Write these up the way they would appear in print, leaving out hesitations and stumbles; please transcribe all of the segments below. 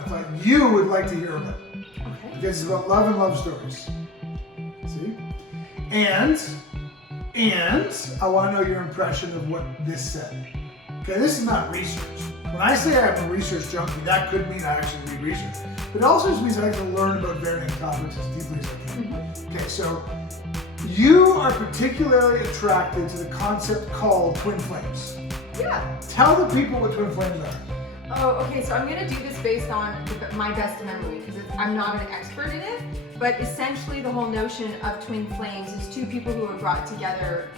I thought you would like to hear about it. Okay. Because it's about love and love stories. See? And I want to know your impression of what this said. Okay, this is not research. When I say I'm a research junkie, that could mean I actually read research. But it also just means I like to learn about varying topics as deeply as I can. Mm-hmm. Okay, so you are particularly attracted to the concept called twin flames. Yeah. Tell the people what twin flames are. Oh, okay, so I'm going to do this based on my best memory because I'm not an expert in it, but essentially the whole notion of twin flames is two people who are brought together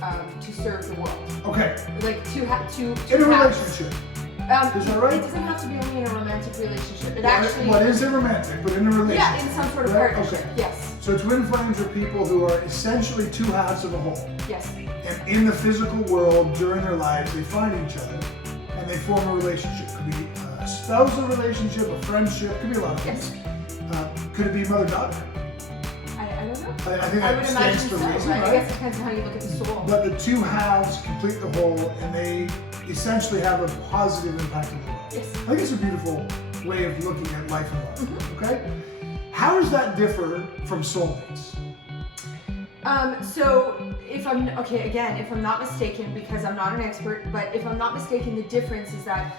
to serve the world. Okay. Like two in a relationship. Is that right? It doesn't have to be only in a romantic relationship. What is it romantic, but in a relationship? Yeah, in some sort of partnership. Okay. Yes. So twin flames are people who are essentially two halves of a whole. Yes. And in the physical world, during their lives, they find each other and they form a relationship. Could be a spousal relationship, a friendship, could be a lot of things. Could it be mother-daughter? I don't know. I think I that would stands imagine to so, reason, right? right? I guess it depends on how you look at the soul. But the two halves complete the whole and they essentially have a positive impact on the world. Yes. I think it's a beautiful way of looking at life and love, Mm-hmm. okay? How does that differ from soulmates? So if I'm not mistaken, because I'm not an expert, but if I'm not mistaken, the difference is that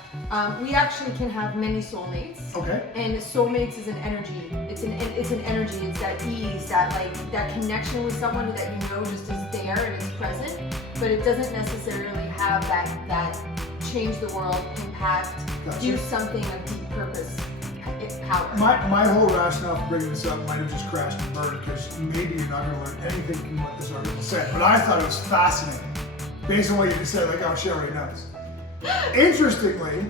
we actually can have many soulmates. Okay. And soulmates is an energy. It's an energy. It's that ease, that connection with someone that you know just is there and is present, but it doesn't necessarily have that change the world, impact, do something of deep purpose. It's power. My whole rationale for bringing this up might have just crashed and burned because maybe you're not going to learn anything from what this article said, but I thought it was fascinating. Based on what you just said, like, oh, she already knows. Interestingly,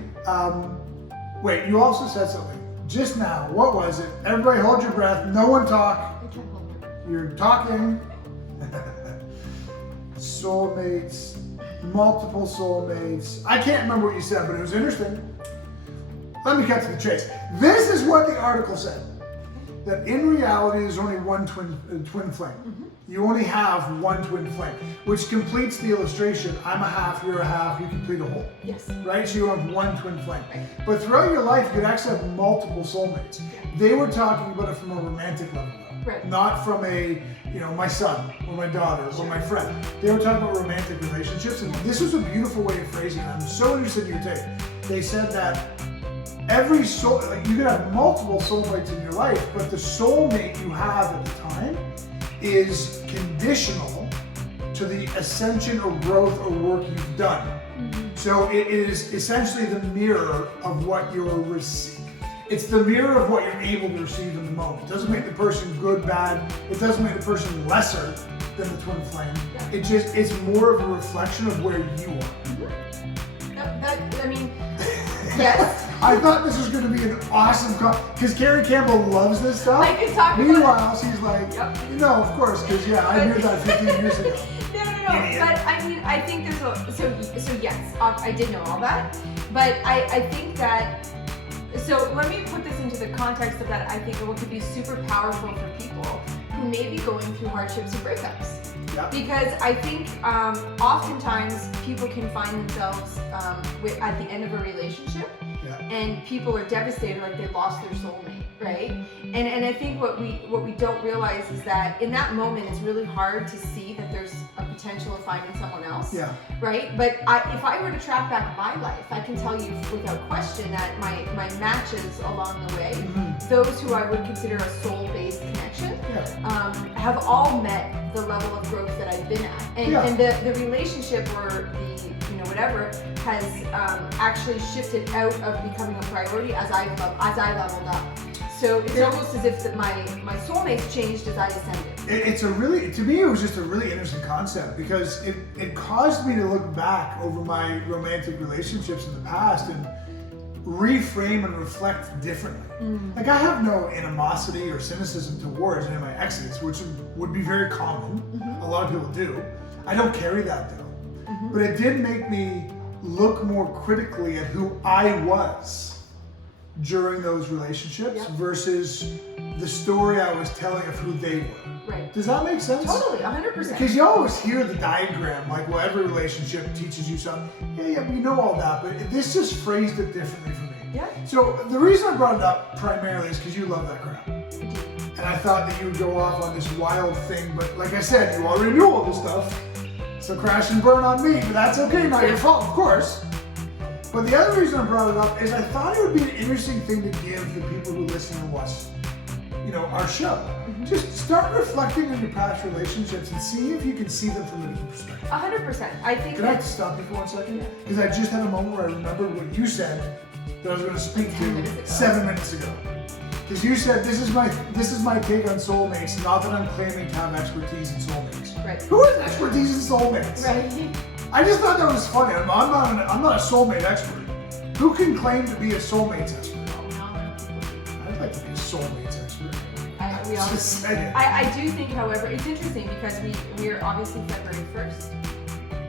wait, you also said something just now. What was it? Everybody hold your breath. No one talk. I can't hold my breath. You're talking. Soulmates, multiple soulmates. I can't remember what you said, but it was interesting. Let me cut to the chase. This is what the article said. That in reality, there's only one twin flame. Mm-hmm. You only have one twin flame, which completes the illustration. I'm a half, you're a half, you complete a whole. Yes. Right? So you have one twin flame. Right. But throughout your life, you could actually have multiple soulmates. They were talking about it from a romantic level, though. Right. Not from a, my son or my daughter or my friend. They were talking about romantic relationships, and this was a beautiful way of phrasing it. I'm so interested in your take. They said that every soul, you could have multiple soulmates in your life, but the soulmate you have at the time is conditional to the ascension or growth or work you've done. Mm-hmm. So it is essentially the mirror of what you're receiving. It's the mirror of what you're able to receive in the moment. It doesn't make the person good, bad. It doesn't make the person lesser than the twin flame. Yeah. It's more of a reflection of where you are. Mm-hmm. Yes. I thought this was going to be an awesome because Carrie Campbell loves this stuff. I can talk about Meanwhile, she's like, yep. Of course, because I heard that 15 years ago. No. But I think there's so yes, I did know all that. But I think that, so let me put this into the context of that. I think what could be super powerful for people who may be going through hardships and breakups. Yep. Because I think oftentimes people can find themselves at the end of a relationship, and people are devastated, like they lost their soulmate, right? And I think what we don't realize is that in that moment, it's really hard to see that there's a potential of finding someone else, right? But if I were to track back my life, I can tell you without question that my matches along the way, those who I would consider a soul-based connection, have all met the level of growth that I've been at, and the relationship or the whatever has actually shifted out of becoming a priority as I leveled up. So it's almost as if my soulmates changed as I ascended. To me, it was just a really interesting concept because it caused me to look back over my romantic relationships in the past and reframe and reflect differently. Like I have no animosity or cynicism towards any of my exes, which would be very common. A lot of people do. I don't carry that though. But it did make me look more critically at who I was during those relationships versus the story I was telling of who they were. Right. Does that make sense? Totally, 100%. Because you always hear the diagram, like, well, every relationship teaches you something. Yeah, we know all that, but this just phrased it differently for me. Yeah. So the reason I brought it up primarily is because you love that crap. I do. And I thought that you would go off on this wild thing, but like I said, you already knew all this stuff. So crash and burn on me, but that's okay, not your fault, of course. But the other reason I brought it up is I thought it would be an interesting thing to give the people who listen to us, our show. Mm-hmm. Just start reflecting on your past relationships and see if you can see them from a different perspective. 100%. I think. Can I stop you for 1 second? Because I just had a moment where I remembered what you said that I was going to speak to 7 minutes ago. Because you said this is my take on soulmates, not that I'm claiming to have expertise in soulmates. Right. Who has expertise in soulmates? Right. I just thought that was funny. I'm not a soulmate expert. Who can claim to be a soulmates expert? I'd like to be a soulmates expert. I do think, however, it's interesting because we are obviously February 1st.